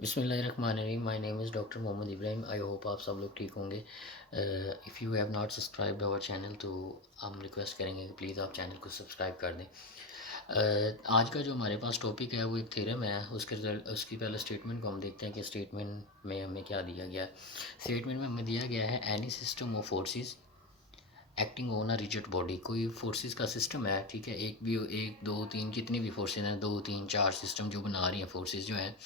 बिस्मिल्लाहिर्रहमानिर्रहीम। My name is doctor Mohammed Ibrahim. I hope आप सब लोग ठीक होंगे। If you have not subscribed our channel तो हम रिक्वेस्ट करेंगे कि प्लीज़ आप चैनल को सब्सक्राइब कर दें। आज का जो हमारे पास टॉपिक है वो एक थ्योरम है। उसकी पहले स्टेटमेंट को हम देखते हैं कि स्टेटमेंट में हमें क्या दिया गया है। स्टेटमेंट में हमें दिया गया है any system of forces acting on a rigid body. कोई फोर्सेस का सिस्टम है, ठीक है, एक दो तीन जितनी भी फोर्सेज हैं, दो तीन चार सिस्टम जो बना रही हैं फोर्सेस जो हैं,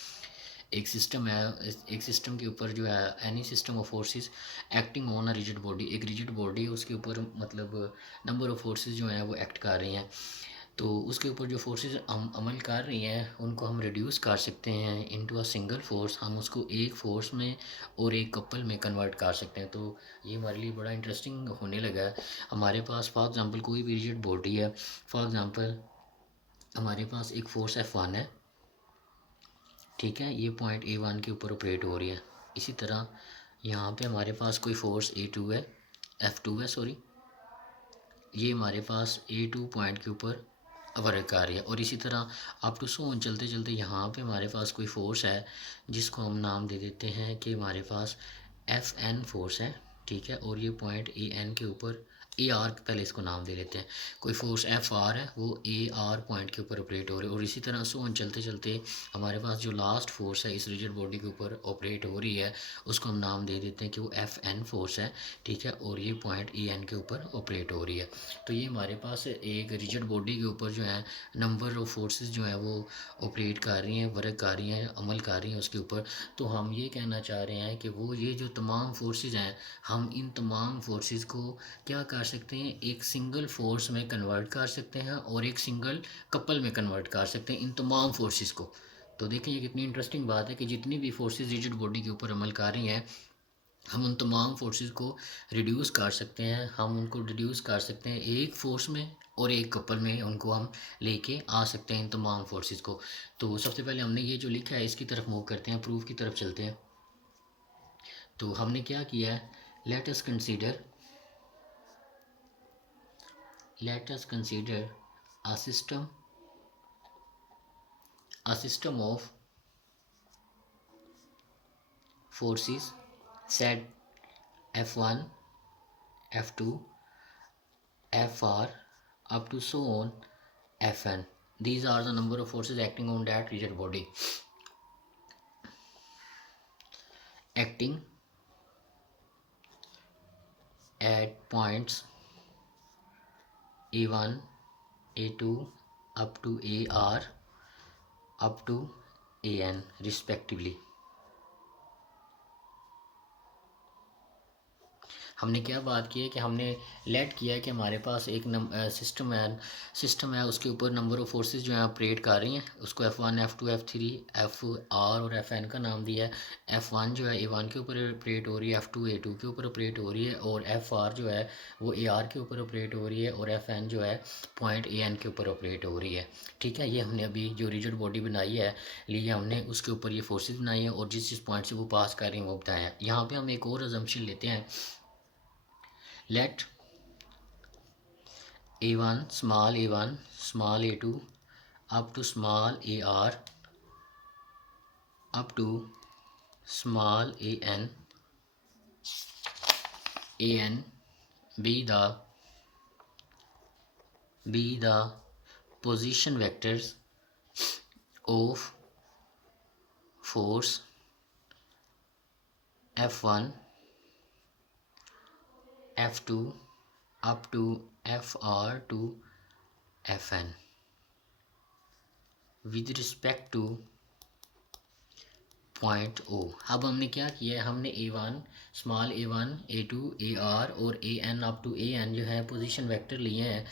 एक सिस्टम है। एक सिस्टम के ऊपर जो है any system of forces acting on a rigid body, एक रिजिड बॉडी उसके ऊपर मतलब नंबर ऑफ फोर्सेस जो हैं वो एक्ट कर रही हैं। तो उसके ऊपर जो फोर्सेस हम अमल कर रही हैं उनको हम रिड्यूस कर सकते हैं इनटू अ सिंगल फोर्स। हम उसको एक फोर्स में और एक कपल में कन्वर्ट कर सकते हैं। तो ये हमारे लिए बड़ा इंटरेस्टिंग होने लगा है। हमारे पास फॉर एग्ज़ाम्पल कोई भी रिजिड बॉडी है। फॉर एग्ज़ाम्पल हमारे पास एक फोर्स F1 है, ठीक है, ये पॉइंट A1 के ऊपर ऑपरेट हो रही है। इसी तरह यहाँ पे हमारे पास कोई फोर्स A2 है, F2 है सॉरी, ये हमारे पास A2 पॉइंट के ऊपर वर्क कर रही है। और इसी तरह अप टू सो ऑन चलते चलते यहाँ पे हमारे पास कोई फोर्स है जिसको हम नाम दे देते हैं कि हमारे पास FN फोर्स है, ठीक है, और ये पॉइंट AN के ऊपर AR पहले इसको नाम दे लेते हैं। कोई फोर्स FR है वो AR पॉइंट के ऊपर ऑपरेट हो रही है। और इसी तरह सो ऑन चलते चलते हमारे पास जो लास्ट फोर्स है इस रिजिड बॉडी के ऊपर ऑपरेट हो रही है उसको हम नाम दे देते हैं कि वो FN फोर्स है, ठीक है, और ये पॉइंट AN के ऊपर ऑपरेट हो रही है। तो ये हमारे पास एक रिजिड बॉडी के ऊपर जो है नंबर ऑफ़ फोर्सेस जो है वो ऑपरेट कर रही हैं, वर्क कर रही हैं, अमल कर रही हैं उसके ऊपर। तो हम ये कहना चाह रहे हैं कि वो ये जो तमाम फोर्सेस हैं, हम इन तमाम फोर्सेस को क्या कर सकते हैं, एक सिंगल फोर्स में कन्वर्ट कर सकते हैं और एक सिंगल कपल में कन्वर्ट कर सकते हैं इन तमाम फोर्सेस को। तो देखें ये कितनी इंटरेस्टिंग बात है कि जितनी भी फोर्सेस रिजिड बॉडी के ऊपर अमल कर रही हैं हम उन तमाम फोर्सेस को रिड्यूस कर सकते हैं। हम उनको रिड्यूस कर सकते हैं एक फोर्स में और एक कपल में उनको हम लेके आ सकते हैं इन तमाम फोर्सेस को। तो सबसे पहले हमने ये जो लिखा है इसकी तरफ मूव करते हैं, प्रूफ की तरफ चलते हैं। तो हमने क्या किया है, let us consider a system of forces set F1 F2 Fr up to so on Fn. These are the number of forces acting on that rigid body. Acting at points A1, A2 up to AR up to AN respectively. हमने क्या बात की है कि हमने late किया है कि हमारे पास एक सिस्टम है उसके ऊपर नंबर ऑफ़ फोर्सेस जो हैं ऑपरेट कर रही हैं। उसको F1 F2 F3 FR और Fn का नाम दिया है। F1 जो है A1 के ऊपर ऑपरेट हो रही है, F2 A2 के ऊपर ऑपरेट हो रही है और FR जो है वो AR के ऊपर ऑपरेट हो रही है और Fn जो है पॉइंट AN के ऊपर ऑपरेट हो रही है, ठीक है। ये हमने अभी जो रिजिड बॉडी बनाई है लिए हमने उसके ऊपर ये फोर्सेस बनाई है और जिस पॉइंट से वो पास कर रही हैं वो बताया है। यहाँ पे हम एक और अजम्पशन लेते हैं, let a1 small a2 up to small ar up to small an be the position vectors of force F1 F2 up to Fr to Fn with respect to point O। अब हमने क्या किया है, हमने A1 small A1 A2 AR और AN up to AN जो है position vector लिए हैं।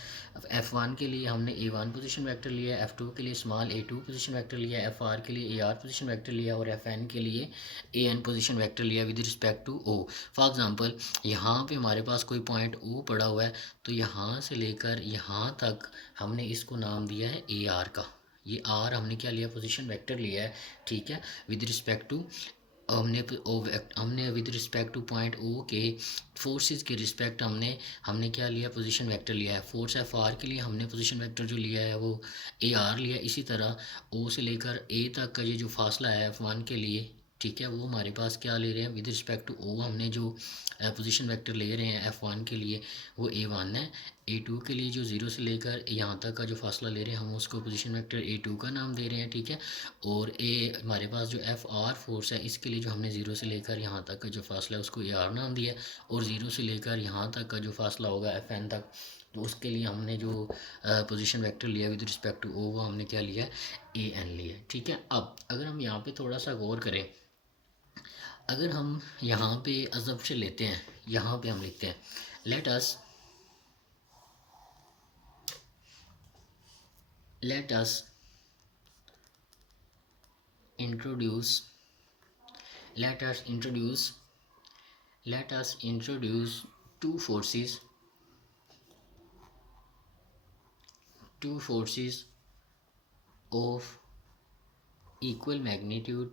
F1 के लिए हमने A1 पोजीशन वेक्टर लिया है, F2 के लिए स्मॉल A2 पोजीशन वेक्टर लिया है, FR के लिए AR पोजीशन वेक्टर लिया और FN के लिए AN पोजीशन वेक्टर लिया with respect to O। For example यहाँ पे हमारे पास कोई पॉइंट O पड़ा हुआ है तो यहाँ से लेकर यहाँ तक हमने इसको नाम दिया है AR का। ये R हमने क्या लिया, पोजीशन वेक्टर लिया है, ठीक है, विद रिस्पेक्ट टू हमने with respect to point O के फोर्सेस के रिस्पेक्ट हमने क्या लिया, पोजीशन वेक्टर लिया है। फोर्स एफ आर के लिए हमने पोजीशन वेक्टर जो लिया है वो ए आर लिया। इसी तरह ओ से लेकर ए तक का ये जो फासला है एफ वन के लिए, ठीक है, वो हमारे पास क्या ले रहे हैं, विद रिस्पेक्ट टू ओ हमने जो पोजीशन वेक्टर ले रहे हैं एफ वन के लिए वो ए वन है। ए टू के लिए जो ज़ीरो से लेकर यहाँ तक का जो फासला ले रहे हैं हम उसको पोजीशन वेक्टर ए टू का नाम दे रहे हैं, ठीक है। और ए हमारे पास जो एफ आर फोर्स है इसके लिए जो हमने ज़ीरो से लेकर यहाँ तक का जो फासला है उसको ए आर नाम दिया। और ज़ीरो से लेकर यहाँ तक का जो फासला होगा एफ एन तक, तो उसके लिए हमने जो पोजीशन वेक्टर लिया विद रिस्पेक्ट टू ओ वो हमने क्या लिया, ए एन लिया, ठीक है। अब अगर हम यहाँ पे थोड़ा सा गौर करें, अगर हम यहाँ पे अजम्पशन लेते हैं, यहाँ पे हम लिखते हैं let us introduce let us introduce two forces of equal magnitude.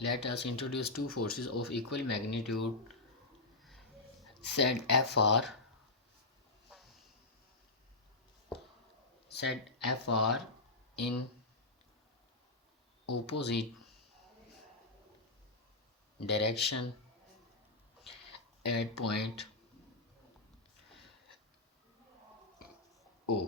Let us introduce two forces of equal magnitude said Fr in opposite direction at point O।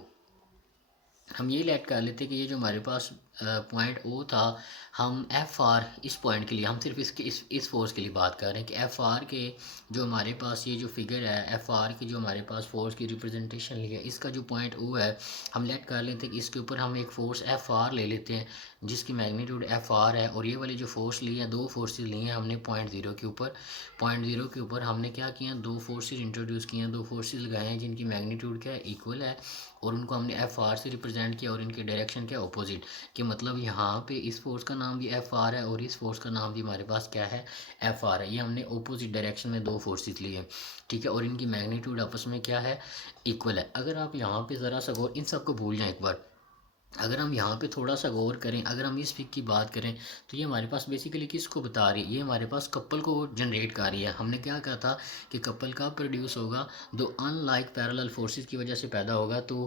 हम ये लेट कर लेते कि ये जो हमारे पास पॉइंट ओ था, हम एफ आर इस पॉइंट के लिए हम सिर्फ इसके इस फोर्स के लिए बात कर रहे हैं कि एफ आर के जो हमारे पास ये जो फिगर है एफ आर की जो हमारे पास फोर्स की रिप्रेजेंटेशन ली है, इसका जो पॉइंट ओ है हम लेट कर लेते हैं कि इसके ऊपर हम एक फोर्स एफ आर ले लेते हैं जिसकी मैग्नीट्यूड एफ आर है। और ये वाली जो फोर्स ली है, दो फोर्सेज ली हैं हमने पॉइंट ज़ीरो के ऊपर हमने क्या किया, दो फोर्सेज इंट्रोड्यूस किए हैं, दो फोर्सेज लगाए हैं जिनकी मैग्नीट्यूड क्या है, इक्वल है। और उनको हमने एफ आर से रिप्रेजेंट किया और इनकी डायरेक्शन क्या, अपोजिट। कि मतलब यहाँ पे इस फोर्स का नाम भी एफ आर है और इस फोर्स का नाम भी हमारे पास क्या है, एफ आर है। ये हमने अपोजिट डायरेक्शन में दो फोर्सेस लिए, ठीक है। और इनकी मैग्नीट्यूड आपस में क्या है, इक्वल है। अगर आप यहाँ पे ज़रा सा गौर, इन सबको भूल जाएं एक बार, अगर हम यहाँ पे थोड़ा सा गौर करें, अगर हम इस फिक की बात करें तो ये हमारे पास बेसिकली किसको बता रही है, ये हमारे पास कपल को जनरेट कर रही है। हमने क्या कहा था कि कपल कब प्रोड्यूस होगा, दो अनलाइक पैरेलल फोर्सेस की वजह से पैदा होगा। तो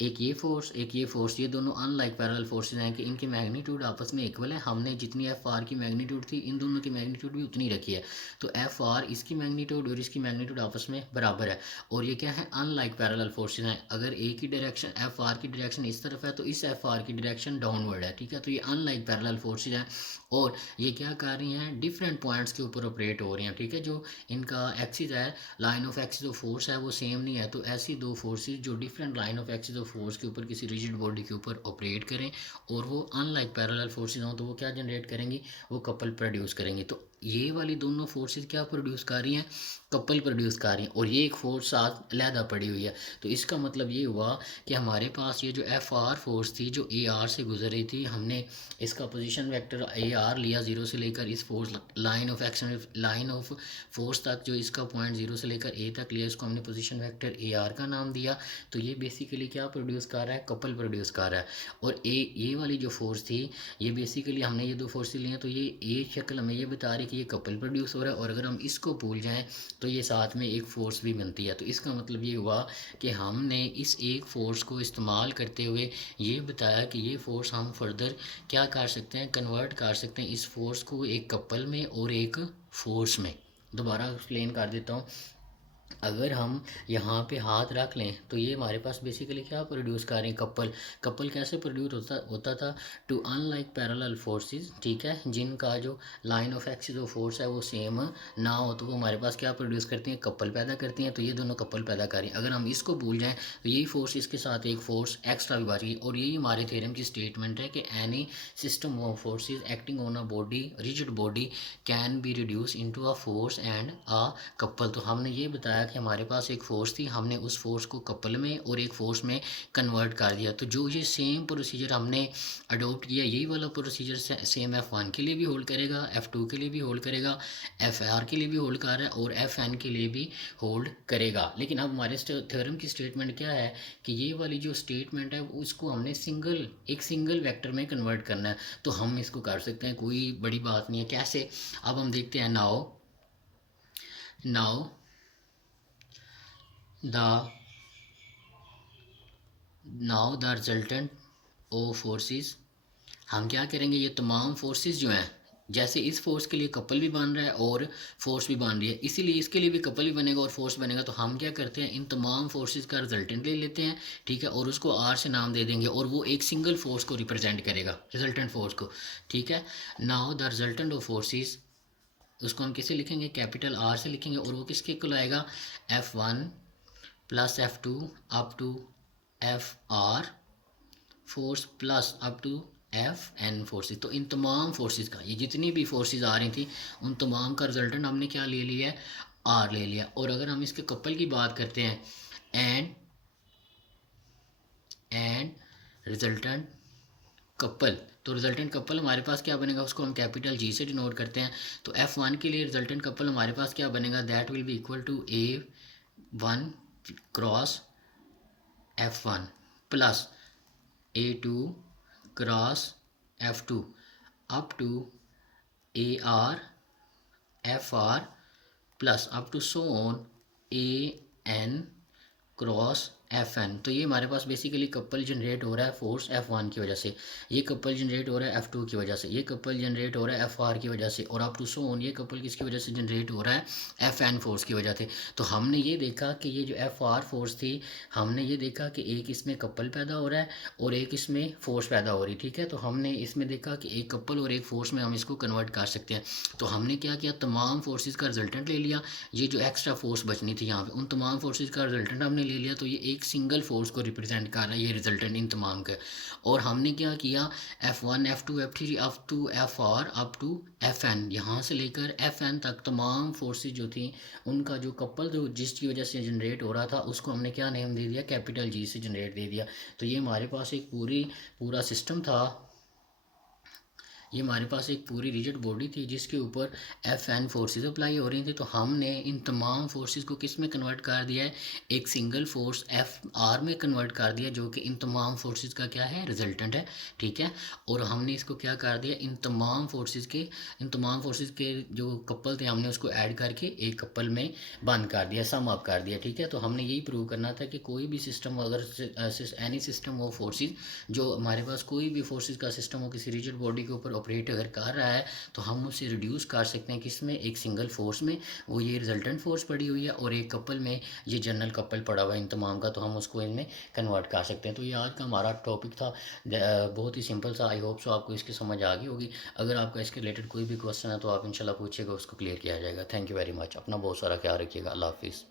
एक ये फोर्स, ये दोनों अनलाइक पैरेलल फोर्सेस हैं कि इनकी मैग्नीट्यूड आपस में इक्वल है। हमने जितनी एफ आर की मैग्नीट्यूड थी इन दोनों की मैग्नीट्यूड भी उतनी रखी है। तो एफ आर इसकी मैग्नीट्यूड और इसकी मैग्नीट्यूड आपस में बराबर है। और ये क्या है, अनलाइक पैरेलल फोर्सेस हैं। अगर ए की डायरेक्शन एफ आर की डायरेक्शन इस तरफ है तो इस एफ आर की डायरेक्शन डाउनवर्ड है, ठीक है। तो ये अनलाइक पैरेलल फोर्सेज हैं और ये क्या कर रही हैं, डिफरेंट पॉइंट्स के ऊपर ऑपरेट हो रही हैं, ठीक है। जो इनका एक्सिस है, line of axis of force है वो सेम नहीं है। तो ऐसी दो फोर्सेज जो different line of axis of force के ऊपर किसी रिजिड बॉडी के ऊपर ऑपरेट करें और वो अनलाइक पैरेलल फोर्सेज हों तो वो क्या जनरेट करेंगी, वो कपल प्रोड्यूस करेंगी। तो ये वाली दोनों फोर्सेज क्या प्रोड्यूस कर रही हैं, कपल प्रोड्यूस कर रही हैं। और ये एक फोर्स साथ अलहदा पड़ी हुई है। तो इसका मतलब ये हुआ कि हमारे पास ये जो एफ आर फोर्स थी जो ए आर से गुजर रही थी, हमने इसका पोजीशन वेक्टर ए आर लिया ज़ीरो से लेकर इस फोर्स लाइन ऑफ फोर्स तक, जो इसका पॉइंट ज़ीरो से लेकर ए तक लिया, इसको हमने पोजीशन वेक्टर ए आर का नाम दिया। तो ये बेसिकली क्या प्रोड्यूस कर रहा है, कपल प्रोड्यूस कर रहा है। और ये वाली जो फोर्स थी, ये बेसिकली हमने ये दो फोर्सेज लिए हैं तो ये एक शक्ल हमें ये बता रही है कि ये कपल प्रोड्यूस हो रहा है। और अगर हम इसको भूल जाएँ तो ये साथ में एक फ़ोर्स भी बनती है। तो इसका मतलब ये हुआ कि हमने इस एक फ़ोर्स को इस्तेमाल करते हुए ये बताया कि ये फ़ोर्स हम फर्दर क्या कर सकते हैं, कन्वर्ट कर सकते हैं इस फ़ोर्स को एक कपल में और एक फ़ोर्स में। दोबारा एक्सप्लेन कर देता हूँ। अगर हम यहाँ पे हाथ रख लें तो ये हमारे पास बेसिकली क्या प्रोड्यूस कर रहे हैं, कपल कैसे प्रोड्यूस होता था, टू अनलाइक पैरेलल फोर्सेस, ठीक है, जिनका जो line of axis of force है वो सेम ना हो तो वो हमारे पास क्या प्रोड्यूस करती हैं, कपल पैदा करती हैं। तो ये दोनों कपल पैदा कर रही हैं। अगर हम इसको भूल जाएँ तो यही फोर्स इसके साथ एक फोर्स एक्स्ट्रा भी बच गई। और यही हमारे थ्योरम की स्टेटमेंट है कि any system of forces acting on a body, rigid body, can be reduce into a force and a couple. तो हमने ये बताया बताया कि हमारे पास एक फ़ोर्स थी, हमने उस फ़ोर्स को कपल में और एक फ़ोर्स में कन्वर्ट कर दिया। तो जो ये सेम प्रोसीजर हमने अडॉप्ट किया, यही वाला प्रोसीजर सेम F1 के लिए भी होल्ड करेगा, F2 के लिए भी होल्ड करेगा, FR के लिए भी होल्ड कर रहा है और FN के लिए भी होल्ड करेगा। लेकिन अब हमारे थ्योरम की स्टेटमेंट क्या है कि ये वाली जो स्टेटमेंट है उसको हमने एक सिंगल वेक्टर में कन्वर्ट करना है। तो हम इसको कर सकते हैं, कोई बड़ी बात नहीं है। कैसे, अब हम देखते हैं। Now the resultant of forces, हम क्या करेंगे, ये तमाम फोर्सेस जो हैं, जैसे इस फोर्स के लिए कपल भी बन रहा है और फोर्स भी बन रही है, इसीलिए इसके लिए भी कपल भी बनेगा और फोर्स बनेगा। तो हम क्या करते हैं, इन तमाम फोर्सेस का रिजल्टेंट ले लेते हैं, ठीक है, और उसको आर से नाम दे देंगे और वो एक सिंगल फोर्स को रिप्रेजेंट करेगा, रिजल्टेंट फोर्स को, ठीक है। Now the resultant of forces, उसको हम किसे लिखेंगे, कैपिटल आर से लिखेंगे और वो किसके इक्वल आएगा, F1 plus F2 up to FR force plus up to FN forces. तो इन तमाम फोर्सेस का, ये जितनी भी फोर्सेस आ रही थी उन तमाम का रिजल्टेंट हमने क्या ले लिया है, R ले लिया। और अगर हम इसके कपल की बात करते हैं, एंड रिजल्टेंट कपल, तो रिजल्टेंट कपल हमारे पास क्या बनेगा, उसको हम कैपिटल G से डिनोट करते हैं। तो F1 के लिए रिजल्टेंट कपल हमारे पास क्या बनेगा, that will be equal to A1 cross F1 plus A2 cross F2 up to AR FR plus up to so on AN cross FN। तो ये हमारे पास बेसिकली कपल जनरेट हो रहा है फोर्स F1 की वजह से, ये कपल जनरेट हो रहा है F2 की वजह से, ये कपल जनरेट हो रहा है FR की वजह से, और अप टू सो ऑन ये कपल किसकी वजह से जनरेट हो रहा है, FN फोर्स की वजह से। तो हमने ये देखा कि ये जो FR फोर्स थी, हमने ये देखा कि एक इसमें कपल पैदा हो रहा है और एक इसमें फोर्स पैदा हो रही, ठीक है। तो हमने इसमें देखा कि एक कपल और एक फोर्स में हम इसको कन्वर्ट कर सकते हैं। तो हमने क्या किया, तमाम फोर्सेस का रिजल्टेंट ले लिया, ये जो एक्स्ट्रा फोर्स बचनी थी यहाँ पे, उन तमाम फोर्सेस का रिजल्टेंट हमने ले लिया। तो ये एक सिंगल फोर्स को रिप्रेजेंट कर रहा है, ये रिजल्टेंट इन तमाम का। और हमने क्या किया, F1 F2 F3 up to FR up to FN, यहाँ से लेकर FN तक तमाम फोर्सेस जो थी उनका जो कपल जो जिसकी वजह से जनरेट हो रहा था, उसको हमने क्या नेम दे दिया, कैपिटल G से जनरेट दे दिया। तो ये हमारे पास एक पूरा सिस्टम था, ये हमारे पास एक पूरी रिजिड बॉडी थी जिसके ऊपर FN फोर्सेस अप्लाई हो रही थी। तो हमने इन तमाम फोर्सेस को किस में कन्वर्ट कर दिया है, एक सिंगल फोर्स FR में कन्वर्ट कर दिया, जो कि इन तमाम फोर्सेस का क्या है, रिजल्टेंट है, ठीक है। और हमने इसको क्या कर दिया, इन तमाम फोर्सेस के जो कपल थे हमने उसको ऐड करके एक कपल में बंद कर दिया, सम अप कर दिया, ठीक है। तो हमने यही प्रूव करना था कि कोई भी सिस्टम, अगर एनी सिस्टम ऑफ फोर्सेस, जो हमारे पास कोई भी फोर्सेस का सिस्टम हो किसी रिजिड बॉडी के ऊपर ऑपरेट अगर कर रहा है, तो हम उसे रिड्यूस कर सकते हैं किस में, एक सिंगल फोर्स में, वो ये रिजल्टेंट फोर्स पड़ी हुई है, और एक कपल में ये जनरल कपल पड़ा हुआ है इन तमाम का, तो हम उसको इनमें कन्वर्ट कर सकते हैं। तो ये आज का हमारा टॉपिक था, बहुत ही सिंपल सा। आई होप सो आपको इसकी समझ आ गई होगी। अगर आपका इसके रिलेटेड कोई भी क्वेश्चन है तो आप इंशाल्लाह पूछिएगा, उसको क्लियर किया जाएगा। Thank you very much. अपना बहुत सारा ख्याल रखिएगा। अल्लाह हाफिज़।